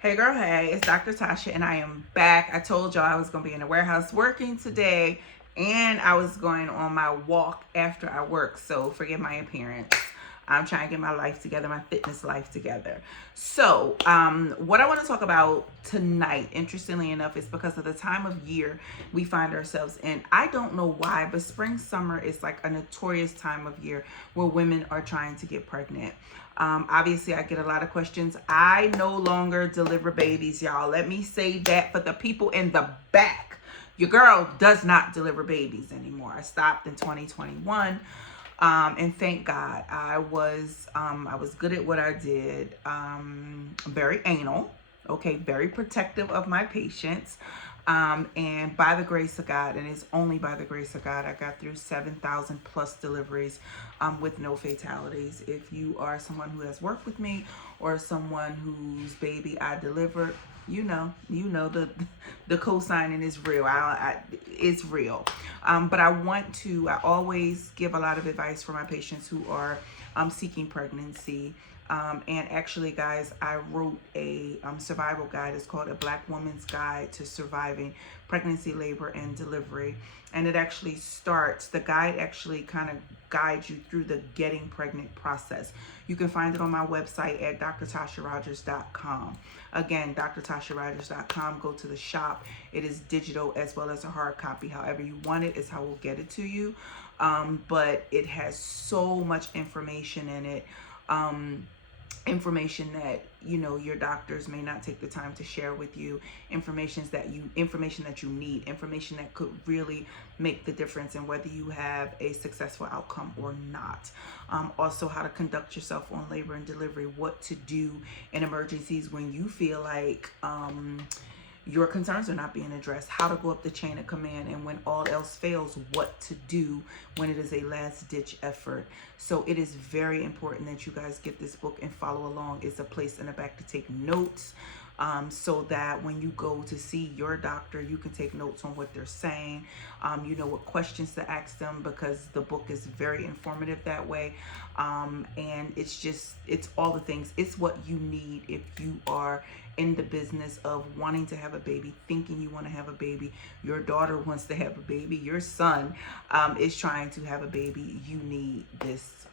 Hey girl, hey, it's Dr. Tosha and I am back. I told y'all I was going to be in the warehouse working today and I was going on my walk after I work. So forgive my appearance. I'm trying to get my life together, my fitness life together. So, what I want to talk about tonight, interestingly enough, is because of the time of year we find ourselves in. I don't know why, but spring, summer is like a notorious time of year where women are trying to get pregnant. Obviously, I get a lot of questions. I no longer deliver babies, y'all. Let me say that for the people in the back. Your girl does not deliver babies anymore. I stopped in 2021. And thank God I was good at what I did. Very anal, okay, very protective of my patients. And by the grace of God, and it's only by the grace of God, I got through 7,000 plus deliveries with no fatalities. If you are someone who has worked with me or someone whose baby I delivered, the co-signing is real. It's real. But I always give a lot of advice for my patients who are seeking pregnancy. And actually, guys, I wrote a survival guide. It's called A Black Woman's Guide to Surviving Pregnancy, Labor, and Delivery. And the guide actually kind of guides you through the getting pregnant process. You can find it on my website at drtasharogers.com. Again, drtasharogers.com. Go to the shop. It is digital as well as a hard copy. However you want it is how we'll get it to you. But it has so much information in it. Information that your doctors may not take the time to share with you, information that you need, information that could really make the difference in whether you have a successful outcome or not. Also, how to conduct yourself on labor and delivery, what to do in emergencies when you feel like your concerns are not being addressed, how to go up the chain of command, and when all else fails, what to do when it is a last ditch effort. So it is very important that you guys get this book and follow along. It's a place in the back to take notes, so that when you go to see your doctor, you can take notes on what they're saying. You know what questions to ask them, because the book is very informative that way. And it's all the things. It's what you need if you are in the business of wanting to have a baby, thinking you want to have a baby, your daughter wants to have a baby, your son is trying to have a baby. You need this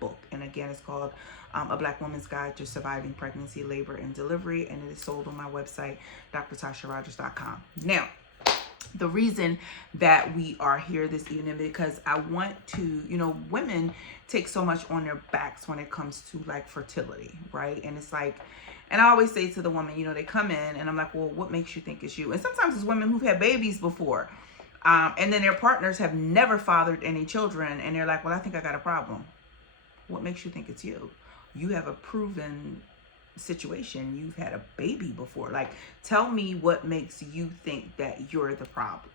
book. And again, it's called A Black Woman's Guide to Surviving Pregnancy, Labor, and Delivery, and it is sold on my website, drtasharogers.com. Now, the reason that we are here this evening, because I want to, women take so much on their backs when it comes to like fertility, right? And it's like, and I always say to the woman, they come in and I'm like, well, what makes you think it's you? And sometimes it's women who've had babies before. And then their partners have never fathered any children. And they're like, well, I think I got a problem. What makes you think it's you? You have a proven situation. You've had a baby before. Like, tell me what makes you think that you're the problem.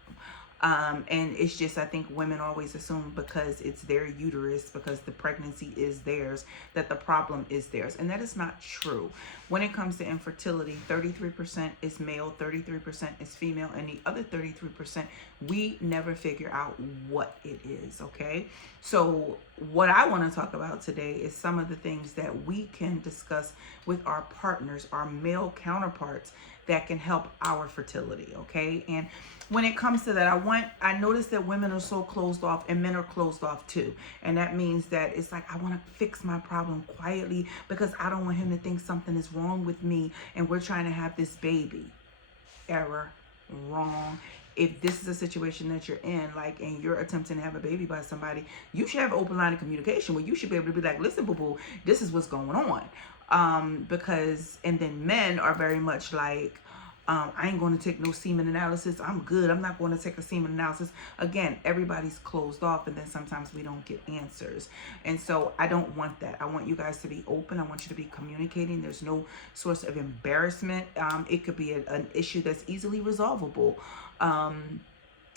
And it's just, I think women always assume because it's their uterus, because the pregnancy is theirs, that the problem is theirs. And that is not true. When it comes to infertility, 33% is male, 33% is female, and the other 33%, we never figure out what it is, okay? So what I want to talk about today is some of the things that we can discuss with our partners, our male counterparts, that can help our fertility, okay? And when it comes to that, I notice that women are so closed off and men are closed off too. And that means that it's like, I want to fix my problem quietly because I don't want him to think something is wrong with me and we're trying to have this baby. Error. Wrong. If this is a situation that you're in, like, and you're attempting to have a baby by somebody, you should have an open line of communication where you should be able to be like, listen, boo-boo, this is what's going on. Because, and then men are very much like, I ain't going to take no semen analysis. I'm good. I'm not going to take a semen analysis. Again, everybody's closed off, and then sometimes we don't get answers. And so I don't want that. I want you guys to be open. I want you to be communicating. There's no source of embarrassment. It could be an issue that's easily resolvable.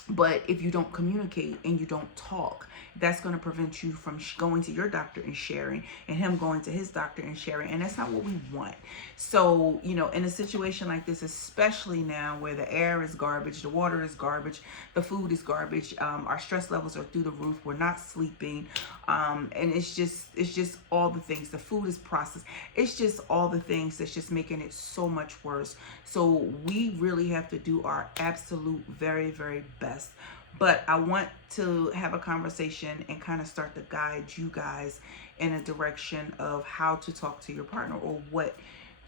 But if you don't communicate and you don't talk, that's going to prevent you from going to your doctor and sharing, and him going to his doctor and sharing. And that's not what we want. So, in a situation like this, especially now where the air is garbage, the water is garbage, the food is garbage, our stress levels are through the roof, we're not sleeping, and it's just all the things. The food is processed. It's just all the things that's just making it so much worse. So we really have to do our absolute very, very best. But I want to have a conversation and kind of start to guide you guys in a direction of how to talk to your partner, or what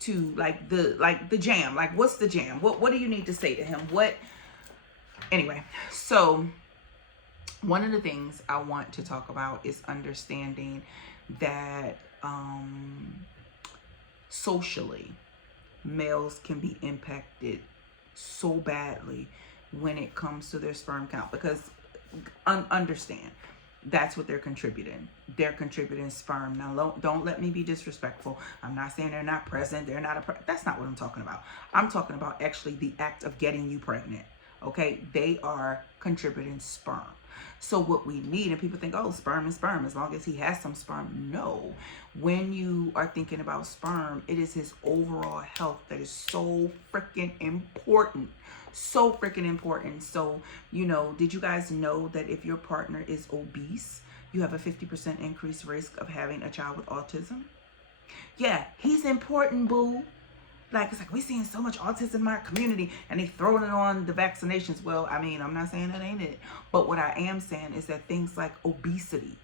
to, like the jam. Like, what's the jam? What do you need to say to him? Anyway, so one of the things I want to talk about is understanding that socially, males can be impacted so badly when it comes to their sperm count, because understand, that's what they're contributing. They're contributing sperm. Now, don't let me be disrespectful. I'm not saying they're not present. They're not that's not what I'm talking about. I'm talking about actually the act of getting you pregnant. Okay, they are contributing sperm. So what we need, and people think, oh, sperm is sperm, as long as he has some sperm. No, when you are thinking about sperm, it is his overall health that is so freaking important. So freaking important. So, did you guys know that if your partner is obese, you have a 50% increased risk of having a child with autism? Yeah, he's important, boo. Like, it's like, we're seeing so much autism in our community and they throwing it on the vaccinations. Well, I mean, I'm not saying that ain't it. But what I am saying is that things like obesity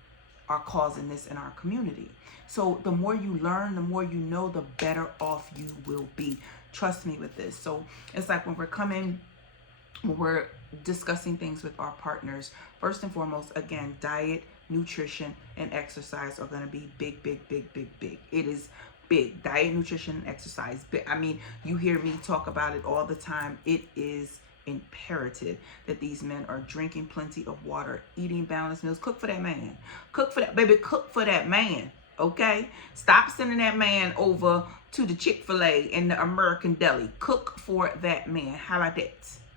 are causing this in our community. So the more you learn, the more you know, the better off you will be. Trust me with this. So it's like when we're discussing things with our partners, first and foremost, again, diet, nutrition, and exercise are going to be big, big, big, big, big. It is big. Diet, nutrition, and exercise. I mean, you hear me talk about it all the time. It is imperative that these men are drinking plenty of water, eating balanced meals. Cook for that man. Cook for that baby. Cook for that man. Okay? Stop sending that man over to the Chick-fil-A and the American Deli. Cook for that man. How about that?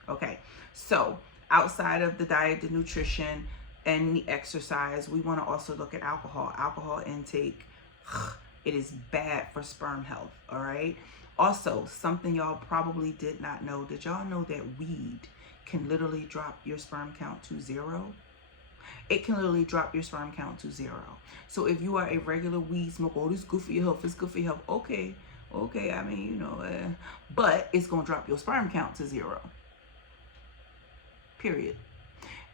Okay. So outside of the diet, the nutrition, and the exercise, we want to also look at alcohol. Alcohol intake. It is bad for sperm health, all right? Also, something y'all probably did not know. Did y'all know that weed can literally drop your sperm count to 0? It can literally drop your sperm count to 0. So if you are a regular weed smoker, oh, this is good for your health, it's good for your health. Okay, I mean, but it's going to drop your sperm count to 0. Period.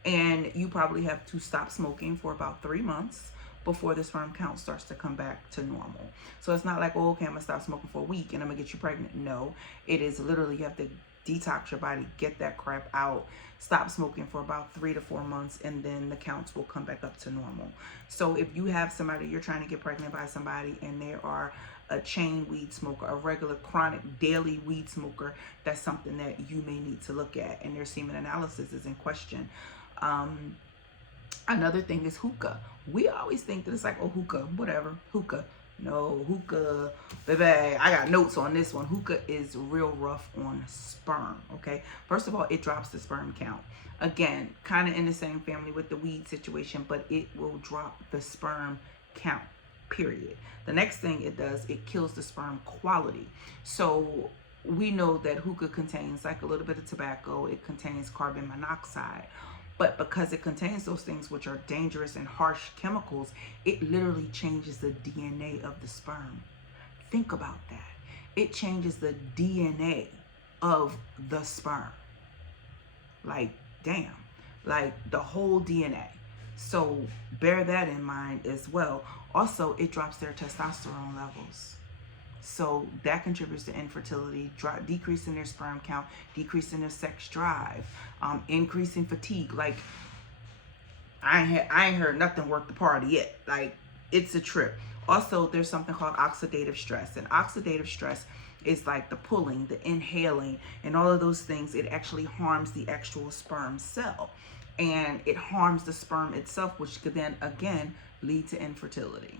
And you probably have to stop smoking for about 3 months before the sperm count starts to come back to normal. So it's not like, oh, okay, I'm gonna stop smoking for a week and I'm gonna get you pregnant. No, it is literally, you have to detox your body, get that crap out, stop smoking for about 3 to 4 months, and then the counts will come back up to normal. So if you have somebody, you're trying to get pregnant by somebody, and they are a chain weed smoker, a regular chronic daily weed smoker, that's something that you may need to look at, and their semen analysis is in question. Another thing is hookah. We always think that it's like, oh, hookah, whatever, hookah. No, hookah, baby, I got notes on this one. Hookah is real rough on sperm, okay? First of all, it drops the sperm count. Again, kind of in the same family with the weed situation, but it will drop the sperm count, period. The next thing it does, it kills the sperm quality. So we know that hookah contains like a little bit of tobacco. It contains carbon monoxide. But because it contains those things which are dangerous and harsh chemicals, it literally changes the DNA of the sperm. Think about that. It changes the DNA of the sperm. Like, damn. Like, the whole DNA. So bear that in mind as well. Also, it drops their testosterone levels. So that contributes to infertility, decreasing their sperm count, decreasing their sex drive, increasing fatigue. Like, I ain't heard nothing work the party yet. Like, it's a trip. Also, there's something called oxidative stress. And oxidative stress is like the pulling, the inhaling, and all of those things. It actually harms the actual sperm cell. And it harms the sperm itself, which could then, again, lead to infertility.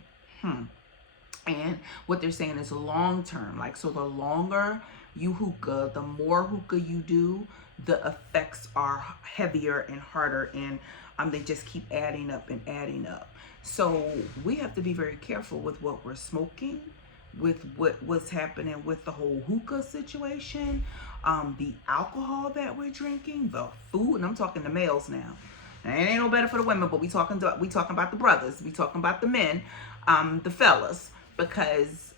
And what they're saying is long term. Like, so the longer you hookah, the more hookah you do, the effects are heavier and harder, and they just keep adding up and adding up. So we have to be very careful with what we're smoking, with what's happening with the whole hookah situation, the alcohol that we're drinking, the food, and I'm talking to males now. And it ain't no better for the women, but we talking about the brothers, we talking about the men, the fellas, because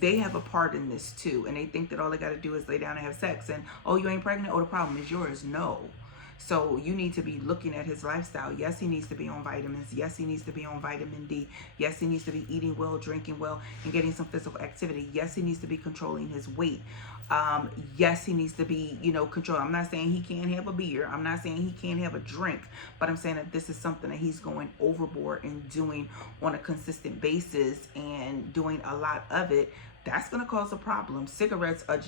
they have a part in this too, and they think that all they got to do is lay down and have sex, and oh, you ain't pregnant, oh, the problem is yours. No. So you need to be looking at his lifestyle. Yes, he needs to be on vitamins. Yes, he needs to be on vitamin D. Yes, he needs to be eating well, drinking well, and getting some physical activity. Yes, he needs to be controlling his weight. Yes, he needs to be, control. I'm not saying he can't have a beer. I'm not saying he can't have a drink, but I'm saying that this is something that he's going overboard and doing on a consistent basis and doing a lot of it. That's going to cause a problem. Cigarettes are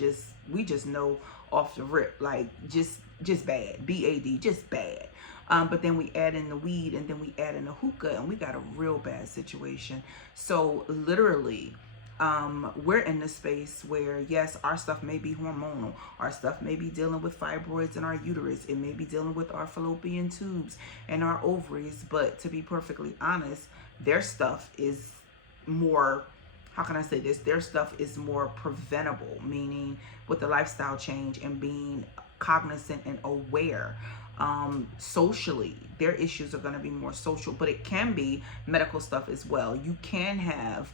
we just know off the rip, like just bad, BAD, just bad. But then we add in the weed, and then we add in the hookah, and we got a real bad situation. So literally, we're in this space where, yes, our stuff may be hormonal. Our stuff may be dealing with fibroids in our uterus. It may be dealing with our fallopian tubes and our ovaries. But to be perfectly honest, their stuff is more, how can I say this? Their stuff is more preventable, meaning with the lifestyle change and being cognizant and aware. Socially, their issues are going to be more social, but it can be medical stuff as well. You can have,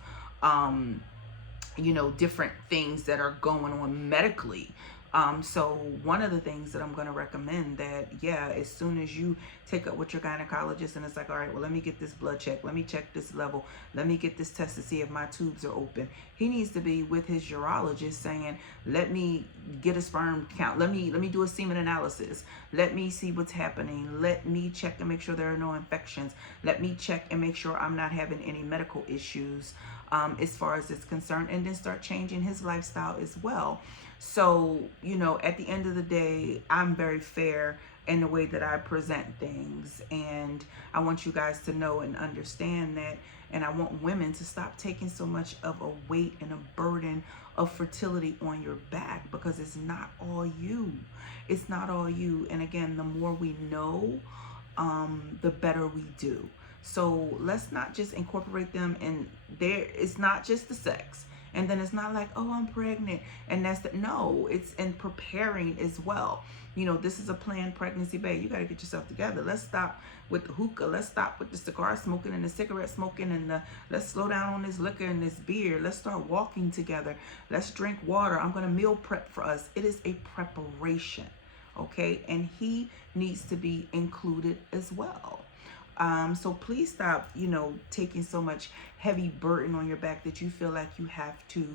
different things that are going on medically. So one of the things that I'm going to recommend that, as soon as you take up with your gynecologist and it's like, all right, well, let me get this blood check. Let me check this level. Let me get this test to see if my tubes are open. He needs to be with his urologist saying, let me get a sperm count. Let me do a semen analysis. Let me see what's happening. Let me check and make sure there are no infections. Let me check and make sure I'm not having any medical issues as far as it's concerned, and then start changing his lifestyle as well. So, at the end of the day, I'm very fair in the way that I present things. And I want you guys to know and understand that. And I want women to stop taking so much of a weight and a burden of fertility on your back, because it's not all you. It's not all you. And again, the more we know, the better we do. So let's not just incorporate them in there. It's not just the sex. And then it's not like, oh, I'm pregnant, and no, it's in preparing as well. This is a planned pregnancy, babe. You got to get yourself together. Let's stop with the hookah. Let's stop with the cigar smoking and the cigarette smoking, and let's slow down on this liquor and this beer. Let's start walking together. Let's drink water. I'm going to meal prep for us. It is a preparation, okay? And he needs to be included as well. So please stop, taking so much heavy burden on your back that you feel like you have to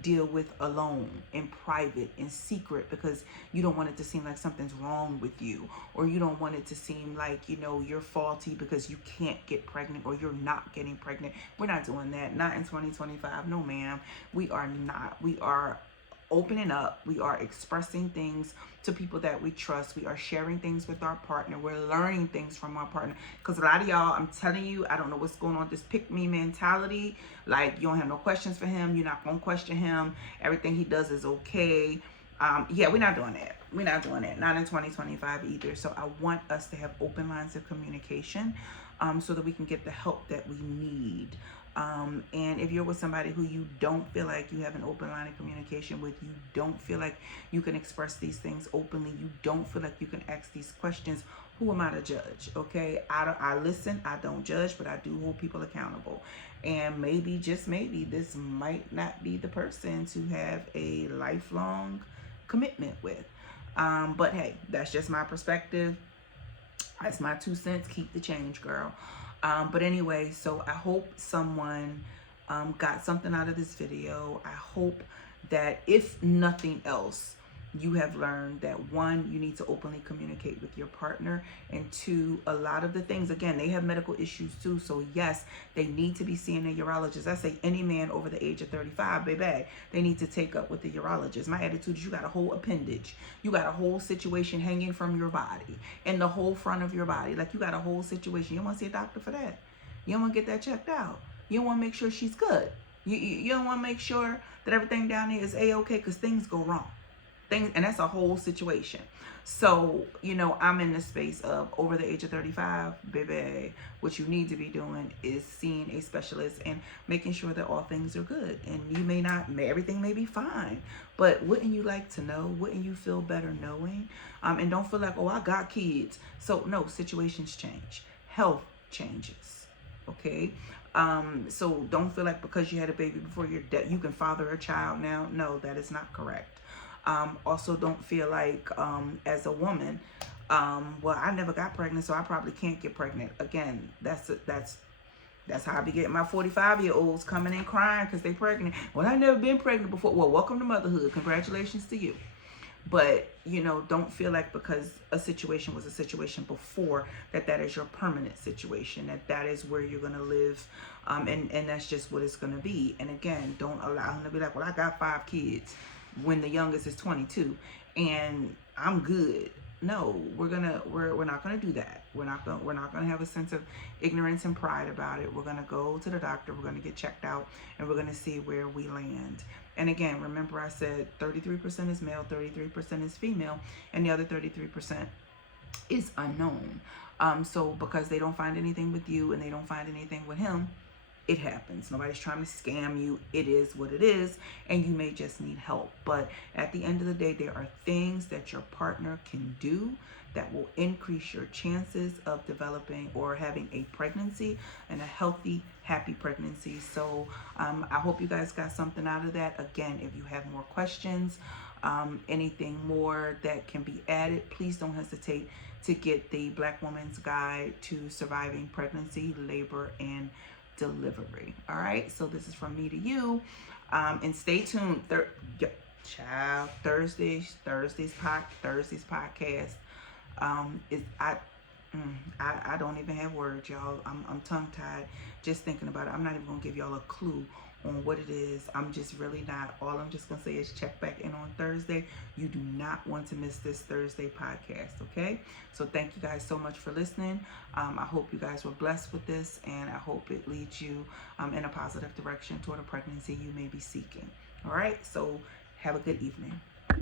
deal with alone, in private, in secret, because you don't want it to seem like something's wrong with you, or you don't want it to seem like, you're faulty because you can't get pregnant or you're not getting pregnant. We're not doing that. Not in 2025. No, ma'am. We are not. We are opening up. We are expressing things to people that we trust. We are sharing things with our partner. We're learning things from our partner. Because a lot of y'all, I'm telling you, I don't know what's going on with this pick-me mentality. Like, you don't have no questions for him. You're not going to question him. Everything he does is okay. We're not doing that. We're not doing that. Not in 2025 either. So I want us to have open lines of communication so that we can get the help that we need. And if you're with somebody who you don't feel like you have an open line of communication with, you don't feel like you can express these things openly, you don't feel like you can ask these questions, who am I to judge? Okay, I listen, I don't judge, but I do hold people accountable. And maybe, just maybe, this might not be the person to have a lifelong commitment with. But hey, that's just my perspective. That's my 2 cents. Keep the change, girl. But anyway, so I hope someone got something out of this video. I hope that if nothing else, you have learned that 1, you need to openly communicate with your partner, and 2, a lot of the things, again, they have medical issues too. So yes, they need to be seeing a urologist. I say any man over the age of 35, baby, they need to take up with the urologist. My attitude is, you got a whole appendage. You got a whole situation hanging from your body and the whole front of your body. Like, you got a whole situation. You don't want to see a doctor for that. You don't want to get that checked out. You don't want to make sure she's good. You don't want to make sure that everything down there is a-okay, because things go wrong. And that's a whole situation. So, I'm in the space of over the age of 35, baby, what you need to be doing is seeing a specialist and making sure that all things are good. And you may not, everything may be fine, but wouldn't you like to know? Wouldn't you feel better knowing? And don't feel like, oh, I got kids. So no, situations change. Health changes. Okay. So don't feel like because you had a baby before you're dead, you can father a child now. No, that is not correct. Also, don't feel like as a woman, well, I never got pregnant, so I probably can't get pregnant. Again, that's how I be getting my 45-year-olds coming in crying because they pregnant. Well, I never been pregnant before. Well, welcome to motherhood. Congratulations to you. But, don't feel like because a situation was a situation before that is your permanent situation, that is where you're going to live. And that's just what it's going to be. And again, don't allow him to be like, well, I got 5 kids when the youngest is 22 and I'm good. No, we're not gonna do that. We're not gonna have a sense of ignorance and pride about it. We're gonna go to the doctor, we're gonna get checked out, and we're gonna see where we land. And again, remember I said 33% is male, 33% is female, and the other 33% is unknown. So because they don't find anything with you and they don't find anything with him, it happens. Nobody's trying to scam you. It is what it is, and you may just need help. But at the end of the day, there are things that your partner can do that will increase your chances of developing or having a pregnancy, and a healthy, happy pregnancy. So I hope you guys got something out of that. Again, if you have more questions, anything more that can be added, please don't hesitate to get the Black Woman's Guide to Surviving Pregnancy, Labor, and Delivery. All right, so this is from me to you, and stay tuned. Thursday's podcast is I don't even have words, y'all. I'm tongue tied just thinking about it. I'm not even gonna give y'all a clue on what it is. I'm just really not. All I'm just gonna say is check back in on Thursday. You do not want to miss this Thursday podcast, okay? So thank you guys so much for listening. I hope you guys were blessed with this, and I hope it leads you in a positive direction toward a pregnancy you may be seeking. All right, so have a good evening.